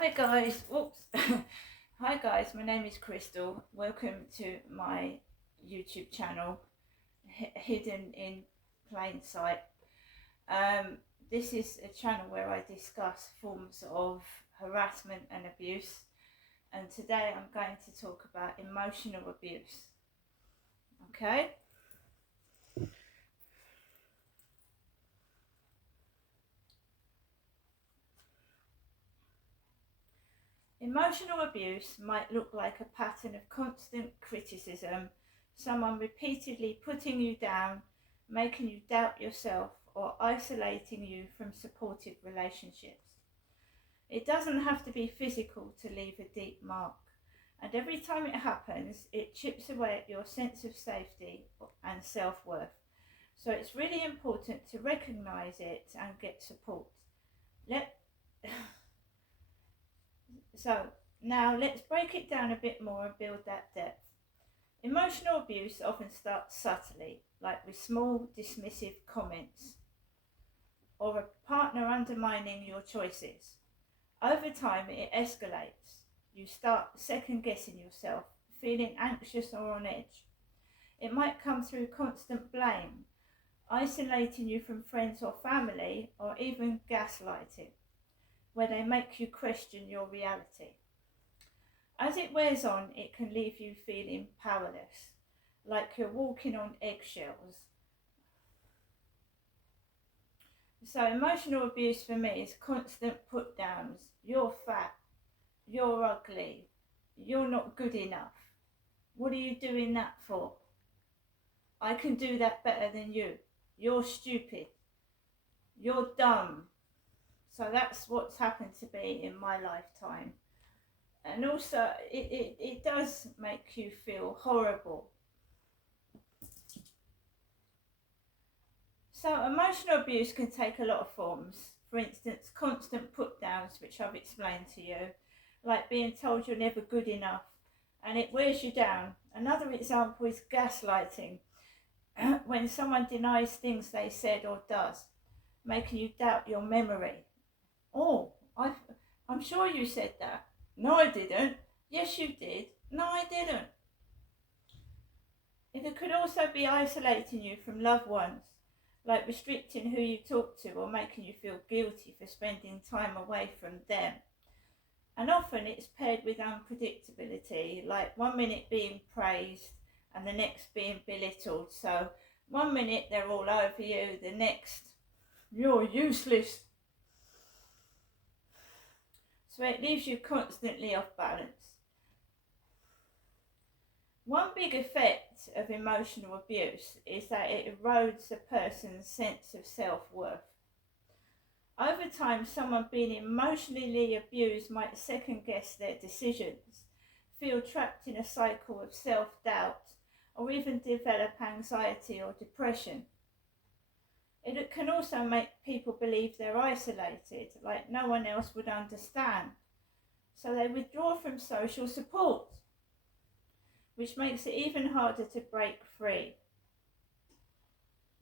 Hi guys, oops. Hi guys, my name is Crystal. Welcome to my YouTube channel, Hidden in Plain Sight. This is a channel where I discuss forms of harassment and abuse, and today I'm going to talk about emotional abuse. Okay? Emotional abuse might look like a pattern of constant criticism, someone repeatedly putting you down, making you doubt yourself, or isolating you from supportive relationships. It doesn't have to be physical to leave a deep mark, and every time it happens, it chips away at your sense of safety and self-worth. So it's really important to recognize it and get support. Let So now let's break it down a bit more and build that depth. Emotional abuse often starts subtly, like with small dismissive comments or a partner undermining your choices. Over time it escalates. You start second guessing yourself, feeling anxious or on edge. It might come through constant blame, isolating you from friends or family, or even gaslighting, where they make you question your reality. As it wears on, it can leave you feeling powerless, like you're walking on eggshells. So emotional abuse for me is constant put downs. You're fat, you're ugly, you're not good enough. What are you doing that for? I can do that better than you. You're stupid. You're dumb. So that's what's happened to me in my lifetime. And also, it does make you feel horrible. So emotional abuse can take a lot of forms. For instance, constant put downs, which I've explained to you, like being told you're never good enough, and it wears you down. Another example is gaslighting, when someone denies things they said or does, making you doubt your memory. Oh, I'm sure you said that. No, I didn't. Yes, you did. No, I didn't. It could also be isolating you from loved ones, like restricting who you talk to or making you feel guilty for spending time away from them. And often it's paired with unpredictability, like one minute being praised and the next being belittled. So one minute they're all over you, the next you're useless. So it leaves you constantly off balance. One big effect of emotional abuse is that it erodes a person's sense of self-worth. Over time, someone being emotionally abused might second guess their decisions, feel trapped in a cycle of self-doubt, or even develop anxiety or depression. It can also make people believe they're isolated, like no one else would understand. So they withdraw from social support, which makes it even harder to break free.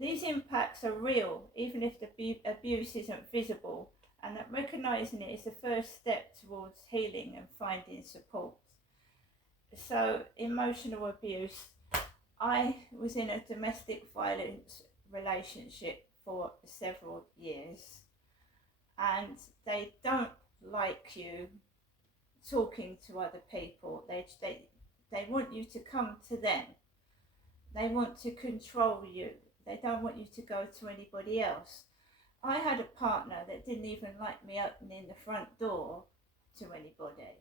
These impacts are real, even if the abuse isn't visible, and that recognising it is the first step towards healing and finding support. So, emotional abuse. I was in a domestic violence relationship for several years, and they don't like you talking to other people. They want you to come to them. They want to control you. They don't want you to go to anybody else. I had a partner that didn't even like me opening the front door to anybody.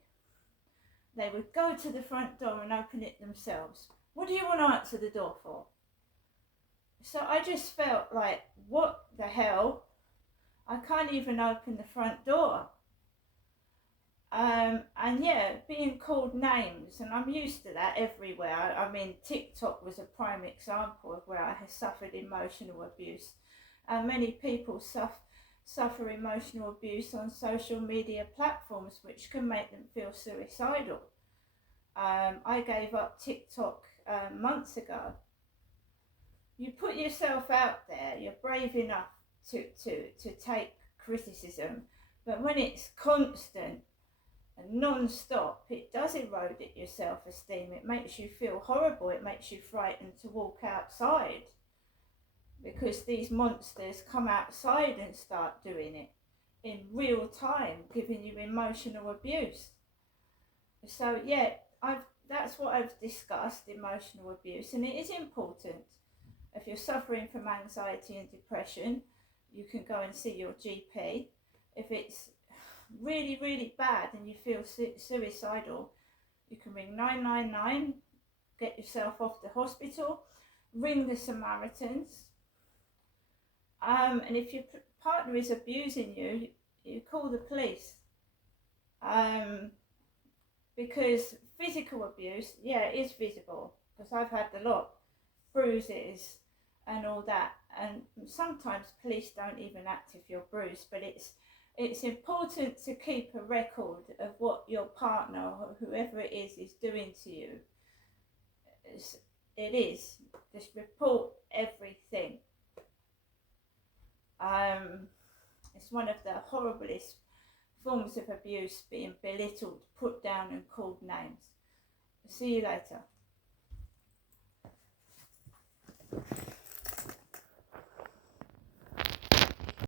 They would go to the front door and open it themselves. What do you want to answer the door for? So I just felt like, what the hell? I can't even open the front door. And yeah, being called names, and I'm used to that everywhere. I mean, TikTok was a prime example of where I have suffered emotional abuse. Many people suffer emotional abuse on social media platforms, which can make them feel suicidal. I gave up TikTok months ago. You put yourself out there, you're brave enough to take criticism, but when it's constant, and non-stop, it does erode at your self-esteem. It makes you feel horrible. It makes you frightened to walk outside, because these monsters come outside and start doing it in real time, giving you emotional abuse. So yeah, that's what I've discussed, emotional abuse, and it is important. If you're suffering from anxiety and depression, you can go and see your GP. If it's really, really bad and you feel suicidal, you can ring 999, get yourself off the hospital, ring the Samaritans. And if your partner is abusing you, you call the police. Because physical abuse, yeah, it is visible, because I've had a lot, bruises and all that, and sometimes police don't even act if you're bruised, but it's important to keep a record of what your partner or whoever it is doing to you. It is. Just report everything. It's one of the horriblest forms of abuse, being belittled, put down and called names. See you later.